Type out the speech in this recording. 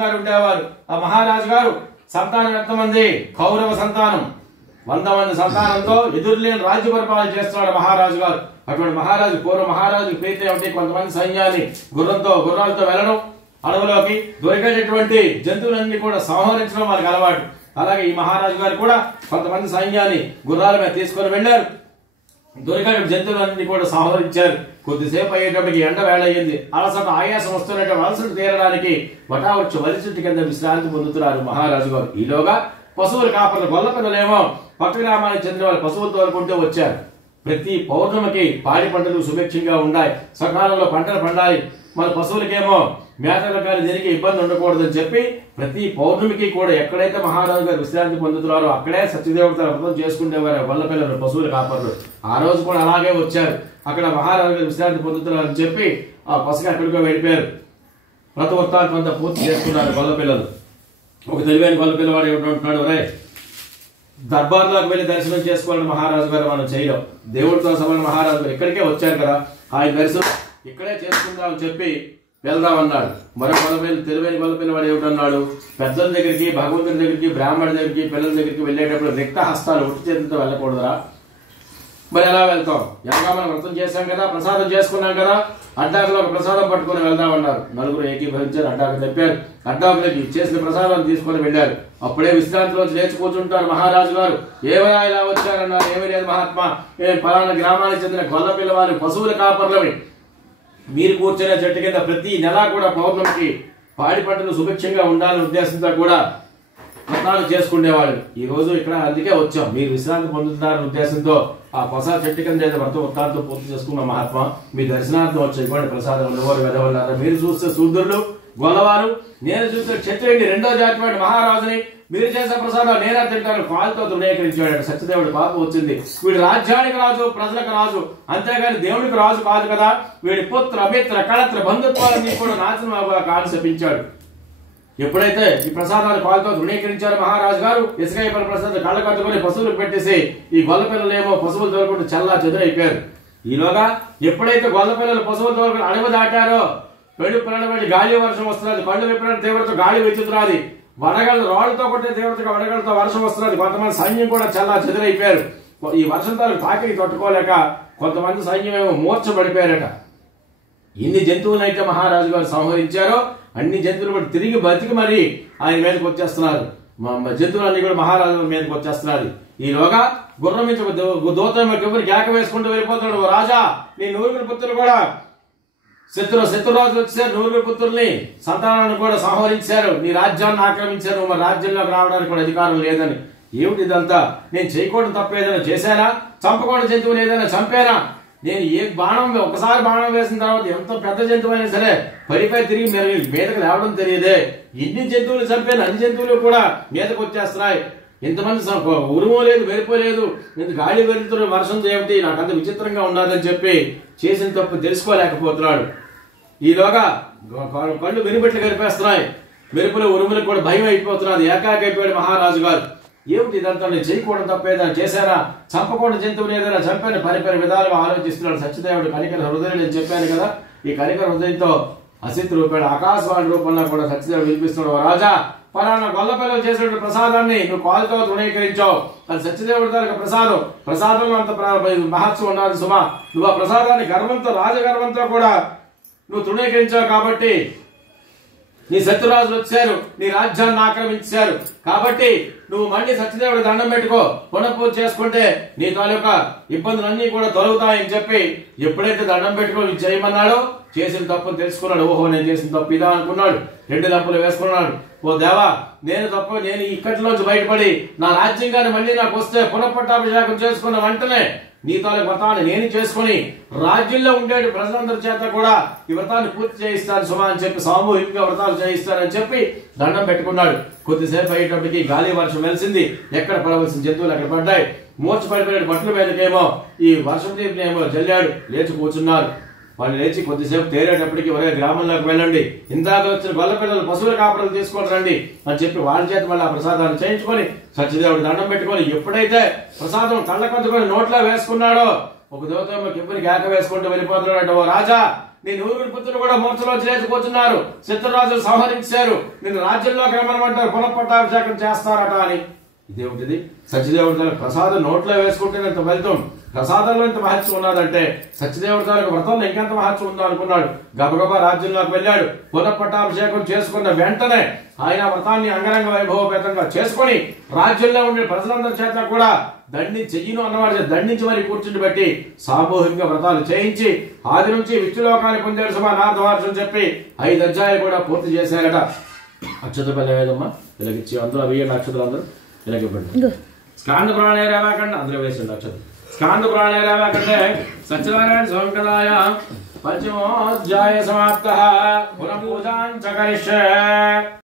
ఉండేవారు. ఆ మహారాజు గారు సంతానం ఎంతమంది? కౌరవ సంతానం 100 మంది సంతానంతో ఎదురులేని రాజ్య పరిపాలన చేస్తున్నాడు మహారాజు గారు. అటువంటి మహారాజు పూర్వ మహారాజు ప్రీతి ఏమిటి? కొంతమంది సైన్యాన్ని గుర్రాలతో వెళ్ళడం, అడవులోకి దొరికేటటువంటి జంతువులన్నీ కూడా సంహరించడం వాళ్ళకి అలవాటు. అలాగే ఈ మహారాజు గారు కూడా కొంతమంది సైన్యాన్ని గుర్రాల మీద తీసుకొని వెళ్లారు. దొరికే జంతువులన్నీ కూడా సంహరించారు. కొద్దిసేపు అయ్యేటప్పటికి ఎండ వేళ అయ్యింది. అలసట ఆయాసం వస్తున్నట్టు అలసట తీరడానికి వటావృక్ష వలిచెట్టు కింద విశ్రాంతి పొందుతున్నారు మహారాజు గారు. ఈలోగా పశువుల కాపర్లు గొల్లపిల్లలేమో పక్క గ్రామానికి చెందిన వాళ్ళు పశువులు తోలుకుంటూ వచ్చారు. ప్రతి పౌర్ణమికి పాడి పంటలు సుభిక్షంగా ఉన్నాయి, సకాలంలో పంటలు పండాలి, మన పశువులకేమో మేతలు కానీ దీనికి ఇబ్బంది ఉండకూడదని చెప్పి ప్రతి పౌర్ణమికి కూడా ఎక్కడైతే మహారాజు గారు విశ్రాంతి పొందుతున్నారో అక్కడే సత్యదేవతల వ్రతం చేసుకునేవారు గొల్లపిల్లలు పశువుల కాపర్లు. ఆ రోజు కూడా అలాగే వచ్చారు. అక్కడ మహారాజు గారు విశ్రాంతి పొందుతున్నారని చెప్పి ఆ పసుగా ఎక్కడికో వెళ్ళిపోయారు. వ్రత వృత్తాంతం అంతా పూర్తి చేసుకున్నారు గొల్లపిల్లలు. ఒక తెలివైన గొల్లపిల్లవాడు ఏమిటంటున్నాడు, రే దర్బార్లోకి వెళ్ళి దర్శనం చేసుకోవాలని మహారాజు గారు మనం చేయడం, దేవుడితో సమాన మహారాజు గారు ఇక్కడికే వచ్చారు కదా, ఆయన దర్శనం ఇక్కడే చేసుకుందామని చెప్పి వెళ్దామన్నాడు. మరో తెలివైన గొల్లపిల్లవాడు ఏమిటన్నాడు, పెద్దల దగ్గరికి, భగవంతుడి దగ్గరికి, బ్రాహ్మణుడి దగ్గరికి, పిల్లల దగ్గరికి వెళ్ళేటప్పుడు రిక్త హస్తాలు ఒట్టి చేతులతో వెళ్ళకూడదురా? మరి ఎలా వెళ్తాం? ఎలాగా మనం వ్రతం చేశాం కదా, ప్రసాదం చేసుకున్నాం కదా, అడ్డాకులో ఒక ప్రసాదం పట్టుకుని వెళ్దామన్నారు. నలుగురు ఏకీభవించారు. అడ్డాకు తెప్పారు. అడ్డాకులకి చేసిన ప్రసాదాన్ని తీసుకుని వెళ్లారు. అప్పుడే విశ్రాంతిలోంచి లేచి కూర్చుంటారు మహారాజు గారు. ఏమైనా ఇలా వచ్చారన్నారు. ఏమీ లేదు మహాత్మా, పలానా గ్రామానికి చెందిన గొల్లపిల్లవారి పశువుల కాపర్లవి. మీరు కూర్చునే చెట్టు కింద ప్రతి నెల కూడా పౌర్ణమికి పాడి పంటలు సుభిక్షంగా ఉండాలనే ఉద్దేశంతో కూడా వ్రతాలు చేసుకునేవాళ్ళు. ఈ రోజు ఇక్కడ అందుకే వచ్చాం, మీరు విశ్రాంతి పొందుతున్నారనే ఉద్దేశంతో ఆ ప్రసాద చెట్టు కింద వ్రత వృత్తాలతో పూర్తి చేసుకున్న మహాత్మా మీ దర్శనార్థం వచ్చేటువంటి ప్రసాదం ఉండేవారు వెదవన్నారు. మీరు చూస్తే శూద్రులు గొల్లవారు, నేను చూస్తే క్షత్రియుడి రెండో జాతి వాడి మహారాజుని, మీరు చేసే ప్రసాదం నేనే తింటాను కాలుతో తృణీకరించాడు. సత్యదేవుడి పాపం వచ్చింది. వీడి రాజ్యానికి రాజు, ప్రజలకు రాజు, అంతేగాని దేవుడికి రాజు కాదు కదా. వీడి పుత్ర మిత్ర కళత్ర బంధుత్వాలన్నీ కూడా నాశనం కాని శపించాడు. ఎప్పుడైతే ఈ ప్రసాదాలు కాలుతో తృణీకరించారు మహారాజు గారు, ఇసుకైపల్లి ప్రసాదం కళ్ళ కట్టుకుని పశువులకు పెట్టేసి ఈ గొల్లపిల్లలేమో పశువులు తోలుకుంటూ చల్లా చెదురైపోయారు. ఈలోగా ఎప్పుడైతే గొల్లపిల్లలు పశువులు తోలుకుని అడవి దాటారో పెడు ప్రాణపడి గాలి వర్షం వస్తున్నది. కళ్ళు విప్పిన తీవ్రత గాలి విచ్చుతున్నది. వడగళ్ళు రాళ్లతో కొట్టే తీవ్రతగా వడగళ్ళతో వర్షం వస్తున్నది. కొంతమంది సైన్యం కూడా చల్లా చెదురైపోయారు. ఈ వర్షంతో తాకిడి తట్టుకోలేక కొంతమంది సైన్యం ఏమో మూర్చబడిపోయారట. ఎన్ని జంతువులైతే మహారాజు గారు సంహరించారో అన్ని జంతువులు కూడా తిరిగి బతికి మరి ఆయన మీదకి వచ్చేస్తున్నారు. జంతువులన్నీ కూడా మహారాజు మీదకి వచ్చేస్తున్నారు. ఈలోగా గుర్రం నుంచి దూతం ఎవరు కేక వేసుకుంటూ వెళ్ళిపోతున్నాడు. రాజా, నీ 100 పుత్రులు కూడా శత్రురాజులు వచ్చారు. 100 పుత్రుల్ని సంతానాన్ని కూడా సంహరించారు. నీ రాజ్యాన్ని ఆక్రమించారు. మరి రాజ్యంలోకి రావడానికి కూడా అధికారం లేదని. ఏమిటి ఇదంతా? నేను చేయకూడదు తప్ప ఏదైనా చేశానా? చంపకూడదు జంతువుని ఏదైనా చంపానా? నేను ఒకసారి బాణం వేసిన తర్వాత ఎంత పెద్ద జంతువు అయినా సరే పడిపై తిరిగి మీదకి లేవడం తెలియదే. ఎన్ని జంతువులు చంపాను, అన్ని జంతువులు కూడా మీదకి వచ్చేస్తున్నాయి. ఎంతమంది ఉరుము లేదు, మెరుపు లేదు, గాలి వెళ్తున్న వర్షం ఏమిటి, నాకు అంత విచిత్రంగా ఉన్నదని చెప్పి చేసిన తప్పు తెలుసుకోలేకపోతున్నాడు. ఈలోగా కళ్ళు వెనుబెట్లు కనిపేస్తున్నాయి. మెరుపులు ఉరుములకు కూడా భయం అయిపోతున్నది. ఏకాకైపోయాడు మహారాజు గారు. ఏమిటి ఇదంతా? నేను చేయకూడదు తప్ప ఏదైనా చేశానా? చంపకూడదు జంతువుని ఏదైనా చంపాను? పరిపరి విధాలుగా ఆలోచిస్తున్నాడు సత్యదేవుడు. కనికర హృదయం నేను చెప్పాను కదా, ఈ కనికర హృదయంతో అసిత్ రూపాయలు ఆకాశవాణి రూపంలో కూడా సత్యదేవుడు వినిపిస్తున్నాడు. రాజా, పలానా గొల్లపిల్లలు చేసిన ప్రసాదాన్ని నువ్వు కాలుతో తృణీకరించావు. అది సత్యదేవుడి తాలూకు ప్రసాదంలో అంత మహత్వం ఉన్నది సుమా. నువ్వు ఆ ప్రసాదాన్ని గర్వంతో, రాజగర్వంతో కూడా నువ్వు తృణీకరించావు కాబట్టి నీ శత్రురాజులు వచ్చారు, నీ రాజ్యాన్ని ఆక్రమించారు. కాబట్టి నువ్వు మళ్ళీ సత్యదేవుడి దండం పెట్టుకో, పునఃపూజ చేసుకుంటే నీ తాలూకా ఇబ్బందులన్నీ కూడా తొలగుతాయని చెప్పి ఎప్పుడైతే దండం పెట్టుకో చేయమన్నాడో చేసిన తప్పును తెలుసుకున్నాడు. ఓహో, నేను చేసిన తప్పు ఇదా అనుకున్నాడు. 2 తప్పులు వేసుకున్నాడు. ఓ దేవా, నేను ఇక్కడిలోంచి బయటపడి నా రాజ్యంగాన్ని మళ్ళీ నాకు వస్తే పునఃపట్టాభిషేకం చేసుకున్న వెంటనే నీ తాలూకు వ్రతాన్ని నేను చేసుకుని రాజ్యంలో ఉండే ప్రజలందరి చేత కూడా ఈ వ్రతాన్ని పూర్తి చేయిస్తాను సుమా అని చెప్పి సామూహికంగా వ్రతాలు చేయిస్తానని చెప్పి దండం పెట్టుకున్నాడు. కొద్దిసేపు అయ్యేటప్పటికి గాలి వర్షం వెలిసింది. ఎక్కడ పడవలసిన జంతువులు అక్కడ పడ్డాయి. మూర్చ పడిపోయిన బట్టల మీదకేమో ఈ వర్షం తీపినేమో జల్లాడు. లేచి కూర్చున్నారు. వాళ్ళు లేచి కొద్దిసేపు తేరేటప్పటికి ఒరే గ్రామంలోకి వెళ్ళండి, ఇందాక వచ్చిన గొల్లపిల్లలు పశువుల కాపరలు తీసుకొని రండి అని చెప్పి వాళ్ళ చేత మళ్ళీ ఆ ప్రసాదాన్ని చేయించుకొని సత్యదేవుడు దండం పెట్టుకొని ఎప్పుడైతే ప్రసాదం కళ్ళ కద్దుకొని నోట్లో వేసుకున్నాడో ఒక దేవత కింపుని కేక వేసుకుంటూ వెళ్ళిపోతున్నాడు. ఓ రాజా, నీ నూరుగురు పుత్రులు కూడా మూర్ఛలో చేర్చుకోతున్నారు, శత్రురాజులు సంహరించారు, నిన్ను రాజ్యంలోకి రమ్మనమంటారు, పునఃపట్టాభిషేకం చేస్తారట అని. ఇదేమిటిది? సత్యదేవుడి ప్రసాదం నోట్లో వేసుకుంటే ఇంత ఫలితం, ప్రసాదంలో ఇంత మహత్యం ఉన్నదంటే సత్యదేవుడి తాలూకు వ్రతంలో ఇంకెంత మహత్యం ఉందో అనుకున్నాడు. గబగబా రాజ్యంలోకి వెళ్ళాడు. పునఃపట్టాభిషేకం చేసుకున్న వెంటనే ఆయన వ్రతాన్ని అంగరంగ వైభవపేతంగా చేసుకుని రాజ్యంలో ఉండే ప్రజలందరి చేత కూడా చెయ్యను అన్నవాడు దండించి మరి కూర్చుని బట్టి సామూహికంగా వ్రతాలు చేయించి ఆది నుంచి విష్ణులోకాన్ని పొందాడు సుమానార్థవార్షం చెప్పి 5 అధ్యాయాలు కూడా పూర్తి చేశారట. అక్షత పల్లె వేదమ్మా ఇలాగిచ్చి అందరూ అవి నక్షత్రాలు అందరూ ఇలాగ ఇవ్వండి. స్కాంద పురాణేరాకండి అందరూ వేసండి అక్షత. స్కాంద పురాణేరాకంటే సత్యనారాయణ స్వామి కదాయ పంచమోధ్యాయ సమాప్త పునః పూజాం చ కరిష్యే.